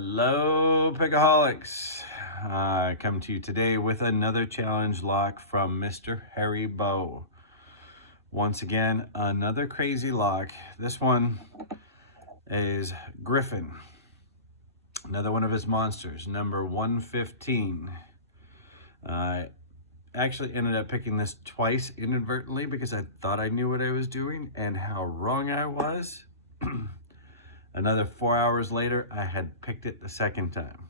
Hello, Pickaholics. I come to you today with another challenge lock from Mr. Harry Bow. Once again, another crazy lock. This one is Griffin. Another one of his monsters, number 115. I actually ended up picking this twice inadvertently because I thought I knew what I was doing and how wrong I was. Another 4 hours later, I had picked it the second time.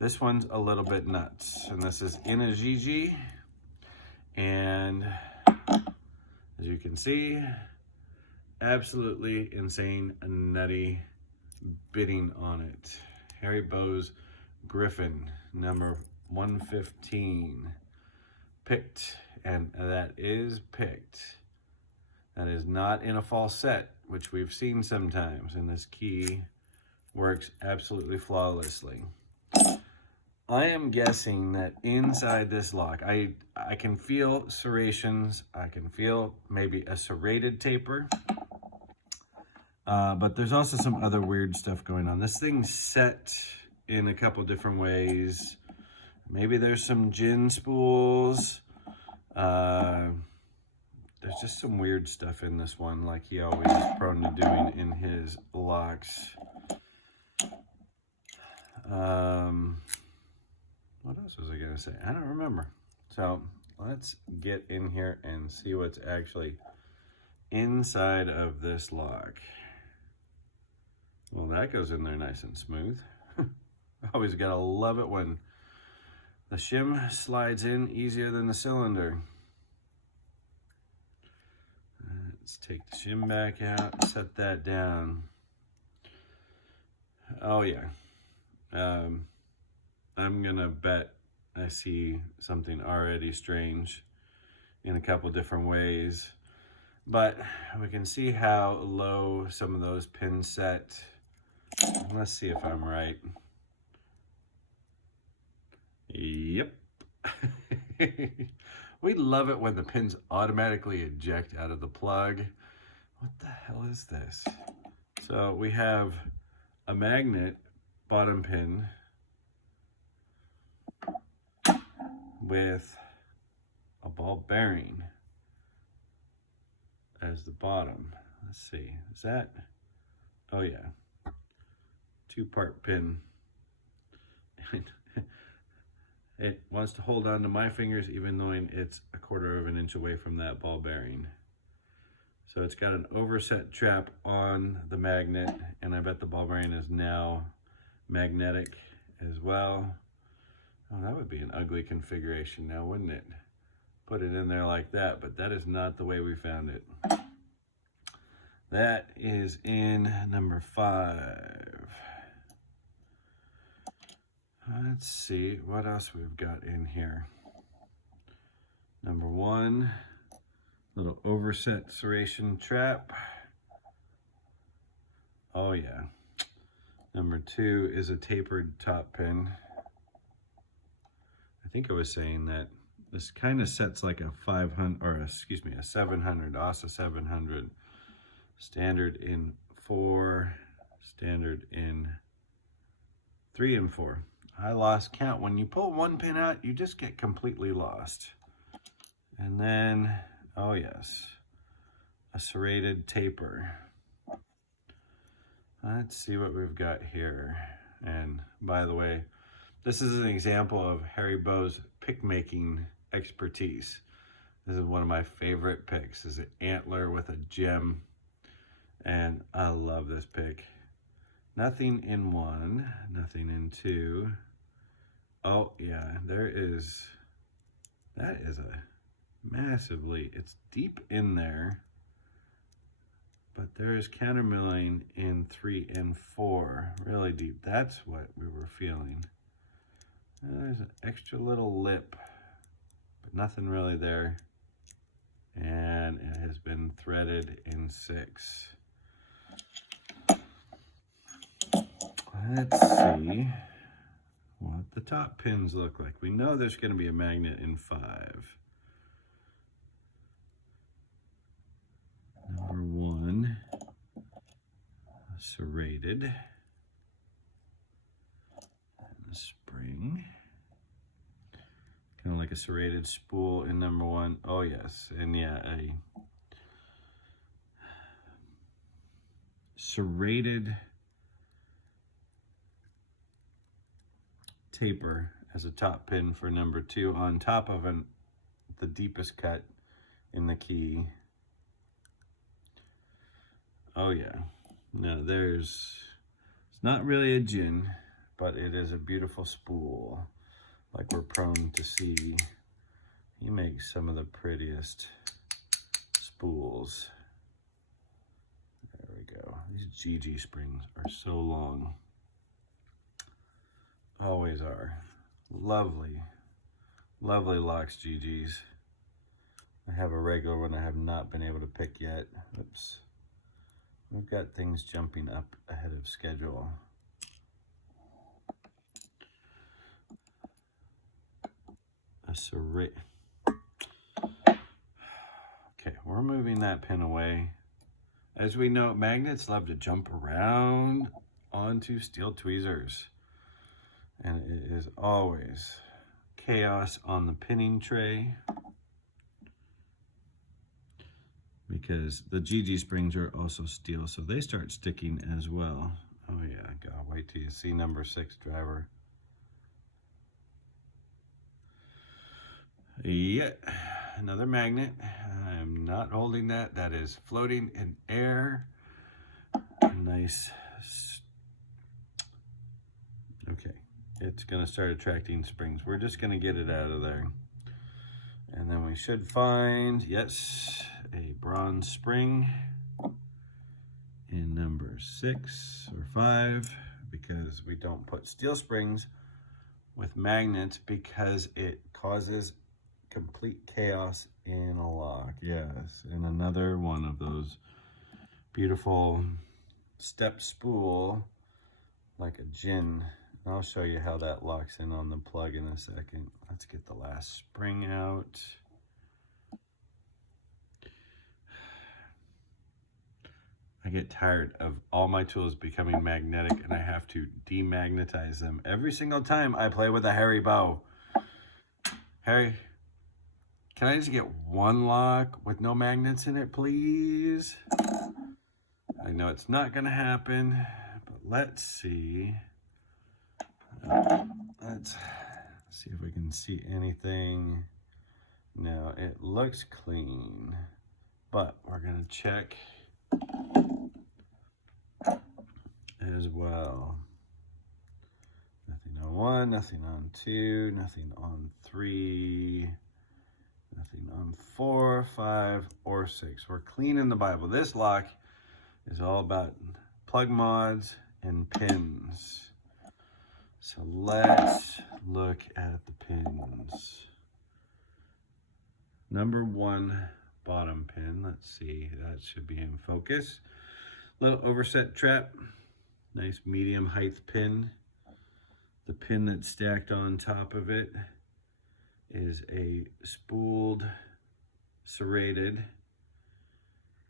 This one's a little bit nuts, and this is in a Gege, and as you can see, absolutely insane, nutty bidding on it. Harry Bow's Griffin, number 115, picked, and that is picked. That is not in a false set, which we've seen sometimes, and this key works absolutely flawlessly. I am guessing that inside this lock, I can feel serrations, I can feel maybe a serrated taper, but there's also some other weird stuff going on. This thing's set in a couple different ways. Maybe there's some gin spools. There's just some weird stuff in this one, like he always is prone to doing in his locks. What else was I going to say? I don't remember. So let's get in here and see what's actually inside of this lock. Well, that goes in there nice and smooth. Always got to love it when the shim slides in easier than the cylinder. Let's take the shim back out and set that down. Oh yeah. I'm gonna bet I see something already strange in a couple different ways, but we can see how low some of those pins set. Let's see if I'm right. Yep. We love it when the pins automatically eject out of the plug. What the hell is this? So we have a magnet bottom pin with a ball bearing as the bottom. Let's see, is that? Oh yeah, two-part pin. It wants to hold on to my fingers even knowing it's a 1/4 of an inch away from that ball bearing. So it's got an overset trap on the magnet, and I bet the ball bearing is now magnetic as well. Oh, that would be an ugly configuration now, wouldn't it? Put it in there like that, but that is not the way we found it. That is in number 5. Let's see what else we've got in here. Number 1, little overset serration trap. Oh yeah. Number 2 is a tapered top pin. I think I was saying that this kind of sets like a 500, or excuse me, a 700, ASA 700. Standard in 4, standard in 3 and 4. I lost count. When you pull one pin out, you just get completely lost. And then, oh yes, a serrated taper. Let's see what we've got here. And by the way, this is an example of Harry Bow's pick making expertise. This is one of my favorite picks. This is an antler with a gem, and I love this pick. Nothing in 1, nothing in 2. Oh yeah, that is a massively, it's deep in there, but there is countermilling in 3 and 4, really deep. That's what we were feeling. And there's an extra little lip, but nothing really there. And it has been threaded in 6. Let's see what the top pins look like. We know there's going to be a magnet in 5. Number 1, serrated. like a serrated spool in number 1. Oh yes, and yeah, a serrated taper as a top pin for number 2 on top of the deepest cut in the key. Oh yeah, no, it's not really a gin, but it is a beautiful spool, like we're prone to see. He makes some of the prettiest spools. There we go. These Gege springs are so long. Always are. Lovely, lovely locks, Gege's. I have a regular one I have not been able to pick yet. Oops. We've got things jumping up ahead of schedule. A serrate. Okay, we're moving that pin away. As we know, magnets love to jump around onto steel tweezers. And it is always chaos on the pinning tray, because the Gege springs are also steel, so they start sticking as well. Oh yeah, God, wait till you see number 6 driver. Yeah, another magnet. I'm not holding that. That is floating in air. Nice. Okay, it's gonna start attracting springs. We're just gonna get it out of there. And then we should find, yes, a bronze spring in number 6 or 5, because we don't put steel springs with magnets because it causes complete chaos in a lock. Yes, and another one of those beautiful step spool, like a gin. I'll show you how that locks in on the plug in a second. Let's get the last spring out. I get tired of all my tools becoming magnetic, and I have to demagnetize them every single time I play with a Harry bow. Harry, can I just get one lock with no magnets in it, please? I know it's not gonna happen, but let's see. Let's see if we can see anything. No, it looks clean, but we're gonna check as well. Nothing on 1, nothing on 2, nothing on 3, nothing on 4, 5, or 6. We're clean in the Bible. This lock is all about plug mods and pins. So let's look at the pins. Number 1 bottom pin. Let's see, that should be in focus. Little overset trap. Nice medium height pin. The pin that's stacked on top of it is a spooled serrated.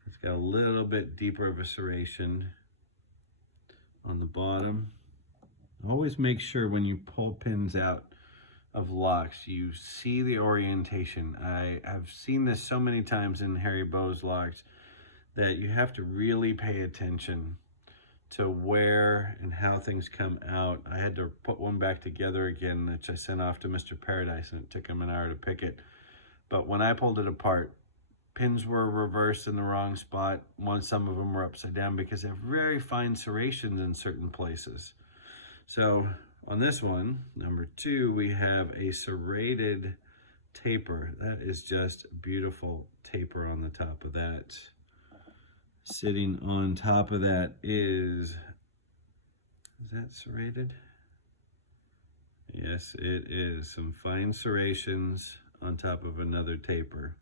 It's got a little bit deeper of a serration on the bottom. Always make sure when you pull pins out of locks, you see the orientation. I have seen this so many times in Harry Bow's locks that you have to really pay attention to where and how things come out. I had to put one back together again, which I sent off to Mr. Paradise, and it took him an hour to pick it. But when I pulled it apart, pins were reversed in the wrong spot. Some of them were upside down because they have very fine serrations in certain places. So on this one, number 2, we have a serrated taper. That is just beautiful taper on the top of that. Sitting on top of that is that serrated? Yes, it is. Some fine serrations on top of another taper.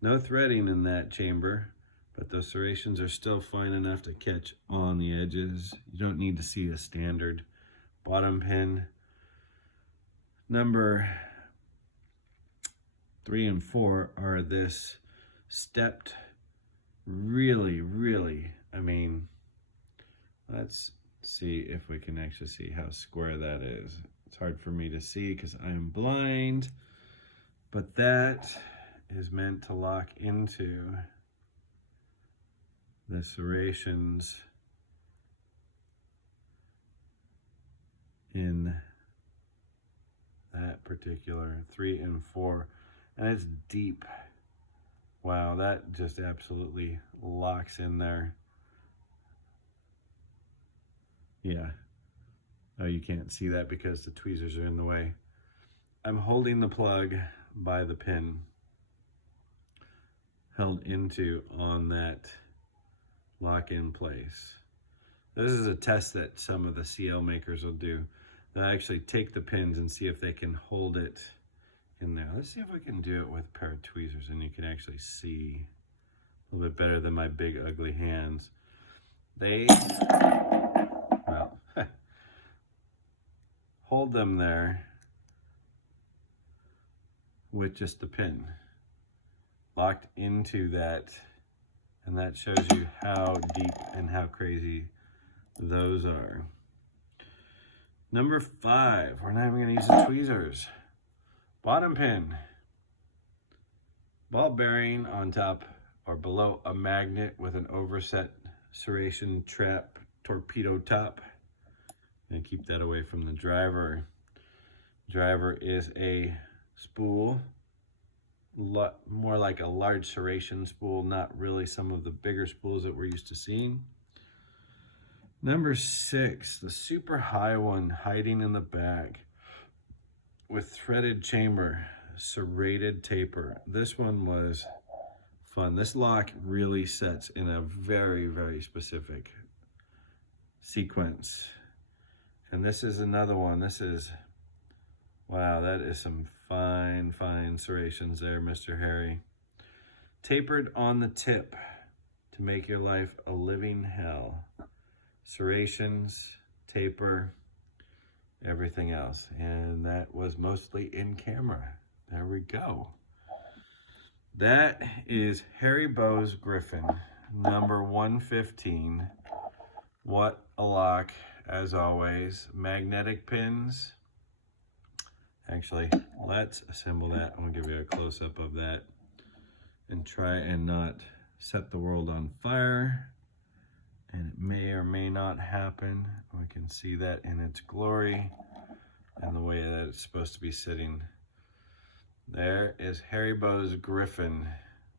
No threading in that chamber, but those serrations are still fine enough to catch on the edges. You don't need to see a standard bottom pin. Number 3 and 4 are this stepped, really, I mean, let's see if we can actually see how square that is. It's hard for me to see because I'm blind. But that is meant to lock into the serrations in that particular 3 and 4, and it's deep. Wow, that just absolutely locks in there. Yeah. Oh, you can't see that because the tweezers are in the way. I'm holding the plug by the pin held into on that lock in place. This is a test that some of the CL makers will do. They'll actually take the pins and see if they can hold it in there. Let's see if we can do it with a pair of tweezers and you can actually see a little bit better than my big ugly hands. They, well, hold them there with just the pin locked into that, and that shows you how deep and how crazy those are. Number 5, we're not even going to use the tweezers. Bottom pin, ball bearing on top or below a magnet with an overset serration trap torpedo top. And keep that away from the driver. Driver is a spool, more like a large serration spool, not really some of the bigger spools that we're used to seeing. Number 6, the super high one hiding in the back with threaded chamber, serrated taper. This one was fun. This lock really sets in a very, very specific sequence. And this is another one. This is, wow, that is some fine, fine serrations there, Mr. Harry. Tapered on the tip to make your life a living hell. Serrations, taper, everything else. And that was mostly in camera. There we go. That is Harry Bow's Griffin, number 115. What a lock, as always. Magnetic pins. Actually, let's assemble that. I'm gonna give you a close-up of that and try and not set the world on fire. And it may or may not happen. We can see that in its glory and the way that it's supposed to be sitting. There is Harry Bow's Griffin.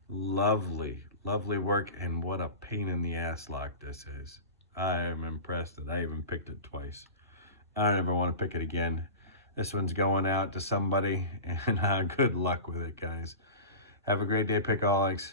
Lovely, lovely work, and what a pain in the ass lock this is. I am impressed that I even picked it twice. I don't ever want to pick it again. This one's going out to somebody, and good luck with it, guys. Have a great day, Pickaholics.